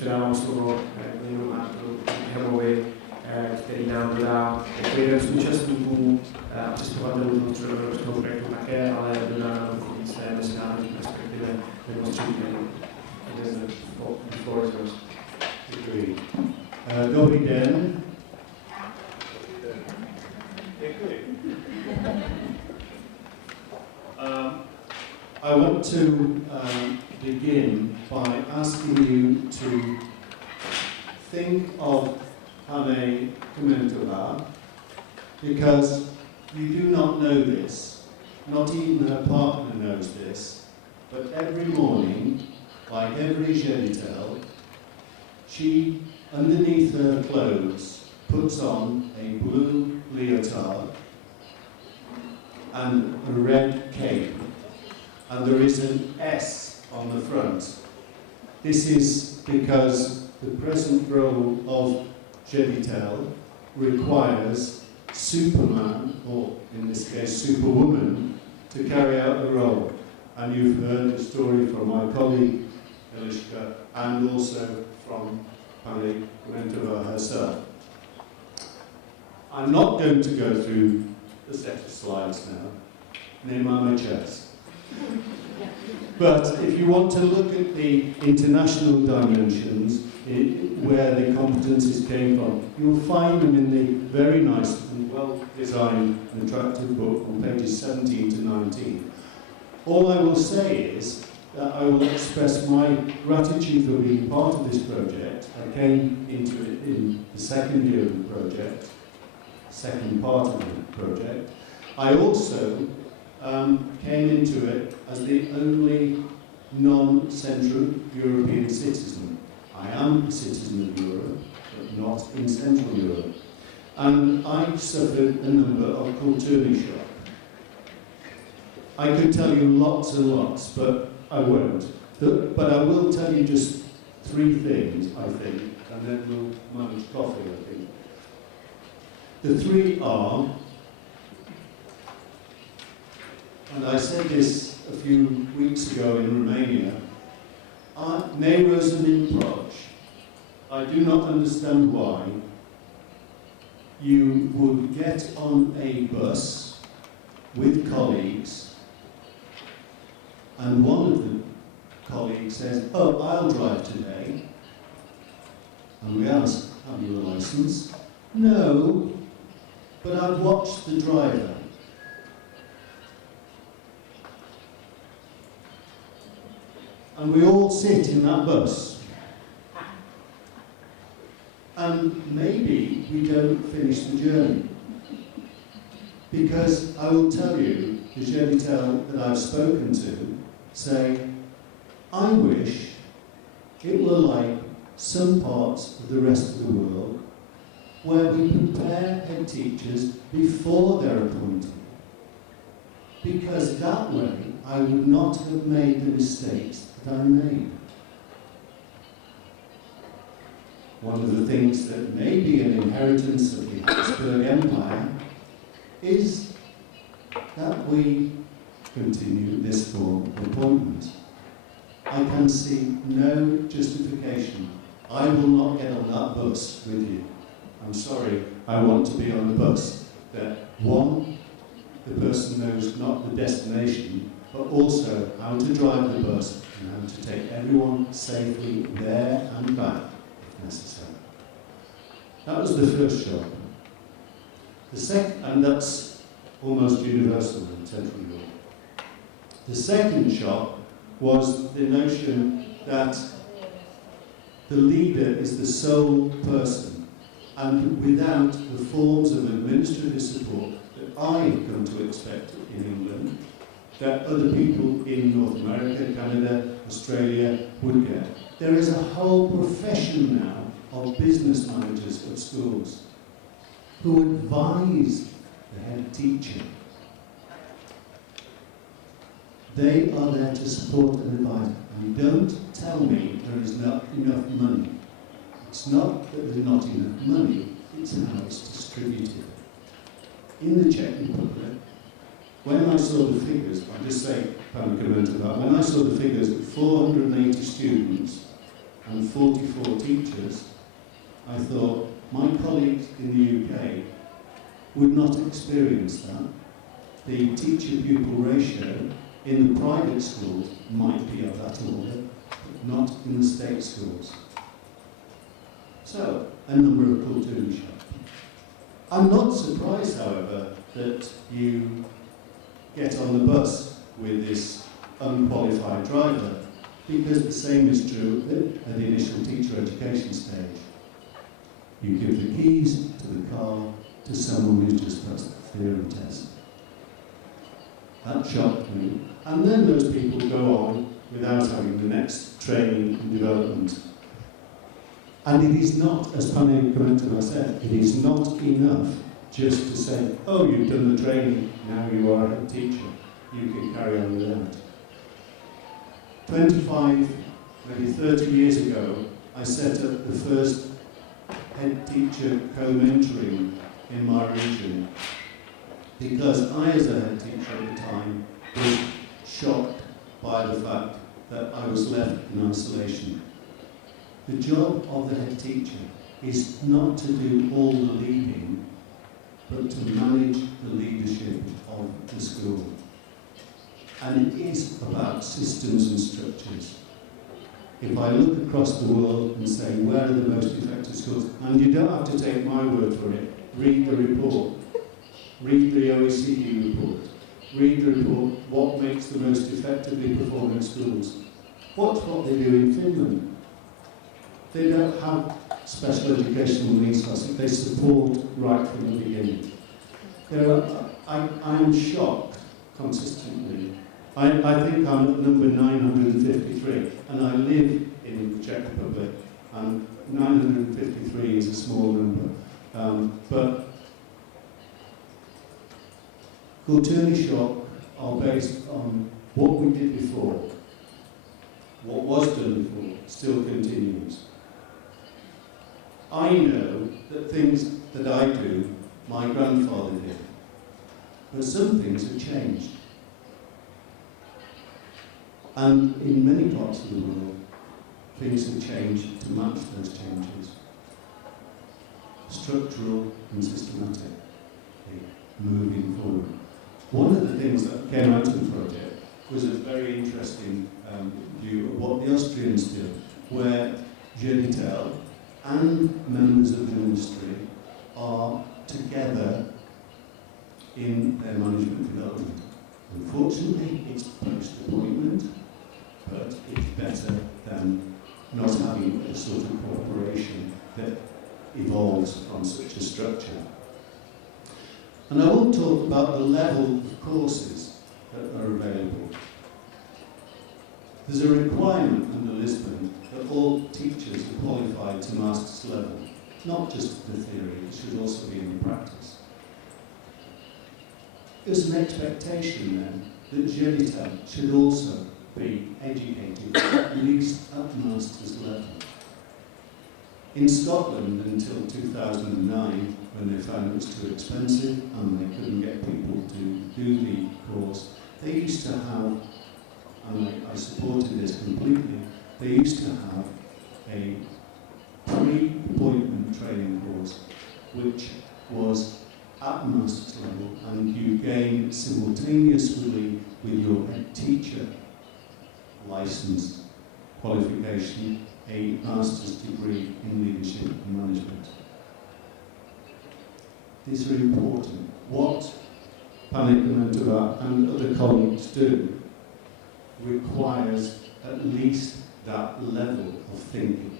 Předávám slovo Glynnu Arthuru Kirkhamovi, který nám dodá jako jeden z účastníků a přispěvatelů toho středoevropského projektu také, ale dodá nám více mezinárodní perspektivy demonstratívy. Děkuji. Dobrý den. Děkuji. I want to begin by asking you to think of Pane Komentová, because you do not know this, not even her partner knows this, but every morning, like every ředitel, she, underneath her clothes, puts on a blue leotard and a red cape, and there is an S on the front. This is because the present role of ředitel requires Superman, or in this case Superwoman, to carry out the role. And you've heard the story from my colleague Eliška and also from Pani Komentová herself. I'm not going to go through the set of slides now. Nemáme čas. But if you want to look at the international dimensions, where the competencies came from, you'll find them in the very nice and well-designed and attractive book on pages 17 to 19. All I will say is that I will express my gratitude for being part of this project. I came into it in the second year of the project, second part of the project. I also came into it as the only non-Central European citizen. I am a citizen of Europe, but not in Central Europe. And I suffered a number of culture shock. I could tell you lots and lots, but I won't. But I will tell you just three things, I think, and then we'll manage coffee, I think. The three are, and I said this a few weeks ago in Romania, nejrozumím proč. I do not understand why you would get on a bus with colleagues and one of the colleagues says, "Oh, I'll drive today." And we ask, "Have you a license?" "No, but I've watched the driver." And we all sit in that bus. And maybe we don't finish the journey. Because I will tell you, the ředitel that I've spoken to say, I wish it were like some parts of the rest of the world where we prepare head teachers before they're appointed. Because that way I would not have made the mistakes that I made. One of the things that may be an inheritance of the Habsburg Empire is that we continue this form of appointment. I can see no justification. I will not get on that bus with you. I'm sorry, I want to be on a bus that, one, the person knows not the destination, but also how to drive the bus and how to take everyone safely there and back if necessary. That was the first shock. The second, and that's almost universal in Central Europe. The second shock was the notion that the leader is the sole person, and without the forms of administrative support that I have come to expect in England, that other people in North America, Canada, Australia would get. There is a whole profession now of business managers of schools who advise the head teacher. They are there to support and advise. And don't tell me there is not enough money. It's not that there's not enough money, it's how it's distributed. In the Czech Republic, when I saw the figures, I'll just say, when I saw the figures, 480 students and 44 teachers, I thought my colleagues in the UK would not experience that. The teacher-pupil ratio in the private schools might be of that order, but not in the state schools. So, a number of cartoon shops. I'm not surprised, however, that you get on the bus with this unqualified driver, because the same is true at the initial teacher education stage. You give the keys to the car to someone who's just passed the theory test. That shocked me. And then those people go on without having the next training and development. And it is not, as Pane Clementova said, it is not enough just to say, oh, you've done the training, now you are a teacher. You can carry on with that. 25, maybe 30 years ago, I set up the first head teacher co-mentoring in my region, because I, as a head teacher at the time, was shocked by the fact that I was left in isolation. The job of the head teacher is not to do all the leading, but to manage the leadership of the school. And it is about systems and structures. If I look across the world and say, where are the most effective schools? And you don't have to take my word for it. Read the report. Read the OECD report. Read the report, what makes the most effectively performing schools. Watch what they do in Finland. They don't have special educational needs classes. They support right from the beginning. I am shocked consistently. I think I'm at number 953, and I live in the Czech Republic, and 953 is a small number. But Kulturny shock are based on what we did before. What was done before still continues. I know that things that I do, my grandfather did. But some things have changed. And in many parts of the world, things have changed to match those changes. Structural and systematic, moving forward. One of the things that came out of the project was a very interesting view of what the Austrians did, where Genitel and members of the industry are together in their management development. Unfortunately, it's post-appointment, but it's better than not having a sort of cooperation that evolves from such a structure. And I will talk about the level of courses that are available. There's a requirement under Lisbon that all teachers are qualified to master's level, not just the theory, it should also be in the practice. There's an expectation then that Genitel should also be educated at least at master's level. In Scotland, until 2009, when they found it was too expensive and they couldn't get people to do the course, they used to have, and I supported this completely, they used to have a pre-appointment training course which was at master's level, and you gain simultaneously with your teacher license qualification a master's degree in leadership and management. These are important. What Pane Clementova and other colleagues do requires at least that level of thinking.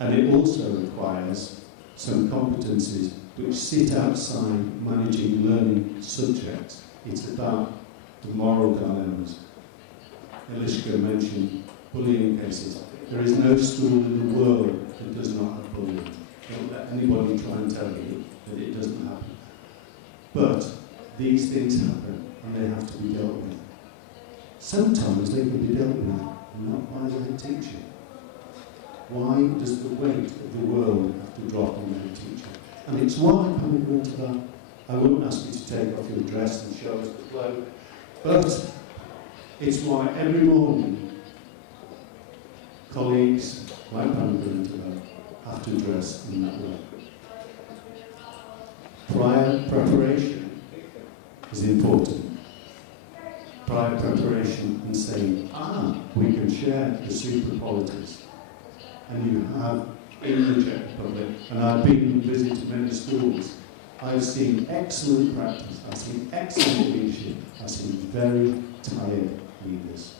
And it also requires some competencies which sit outside managing learning subjects. It's about the moral dilemmas. Elishka mentioned bullying cases. There is no school in the world that does not have bullying. Don't let anybody try and tell you that it doesn't happen. But these things happen and they have to be dealt with. Sometimes they can be dealt with, not by the head teacher. Why does the weight of the world have to drop on the head teacher? And it's why, I wouldn't ask you to take off your dress and show us the cloak, but it's why every morning colleagues, like Glynna, have to dress in that way. Prior preparation is important. Prior preparation and saying, we can share the super qualities. And you have in the Czech Republic, and I've been and visited many schools, I've seen excellent practice, I've seen excellent leadership, I've seen very tired leaders.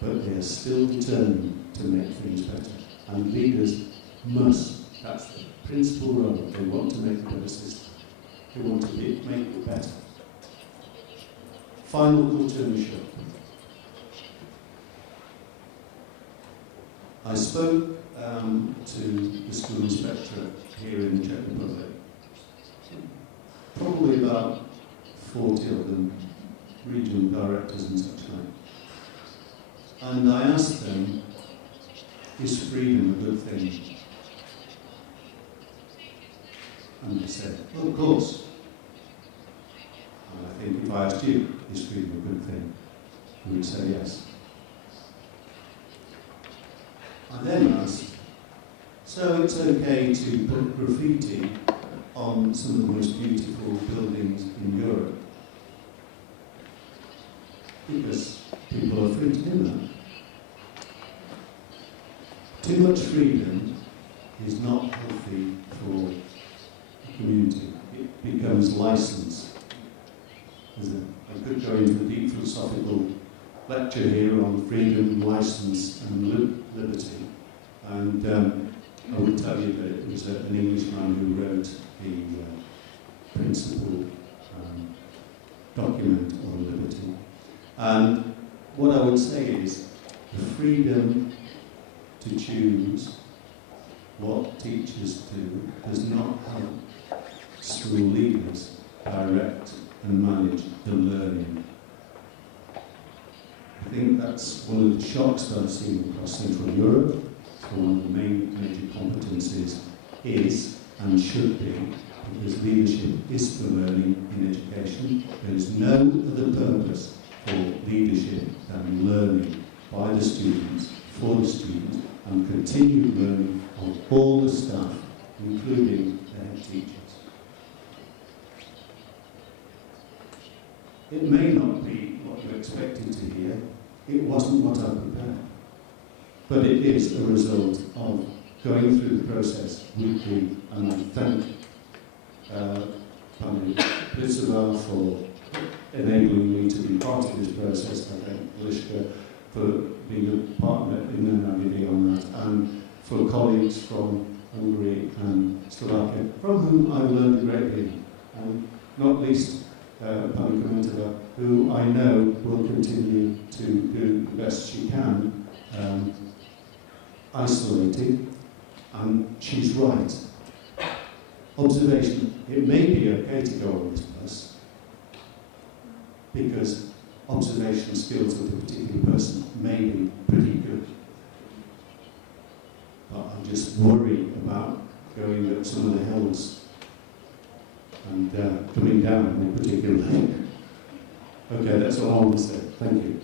But they are still determined to make things better. And leaders must, that's the principal role, they want to make a better system. They want to make it better. Final culture show. I spoke to the school inspectorate here in the Czech Republic. Probably about 40 of them, regional directors and such like. And I asked them, is freedom a good thing? And they said, well, of course. And I think if I asked you, is freedom a good thing? You would say yes. I then asked, so it's okay to put graffiti on some of the most beautiful buildings in Europe? Because people are free to do that. Too much freedom is not healthy for the community. It becomes license. I could go into a deep philosophical lecture here on freedom, license and liberty. And I would tell you that it was an Englishman who wrote the principal document on liberty. And what I would say is the freedom to choose what teachers do does not help school leaders direct and manage the learning. I think that's one of the shocks that I've seen across Central Europe. So one of the main major competencies is and should be, because leadership is for learning in education. There is no other purpose for leadership than learning by the students, for the students, and continued learning of all the staff, including the head teachers. It may not be what you expected to hear. It wasn't what I prepared. But it is a result of going through the process weekly, and I thank Pani Plitzova for enabling me to be part of this process. I thank Lishka for being a partner in the navigating on that, and for colleagues from Hungary and Slovakia, from whom I've learned a great deal, and not least Pani Komentova, who I know will continue to do the best she can, isolated, and she's right. Observation, it may be okay to go on this bus, because observation skills of a particular person may be pretty good. But I just worry about going up some of the hills and coming down in particular. Okay, that's all I want to say. Thank you.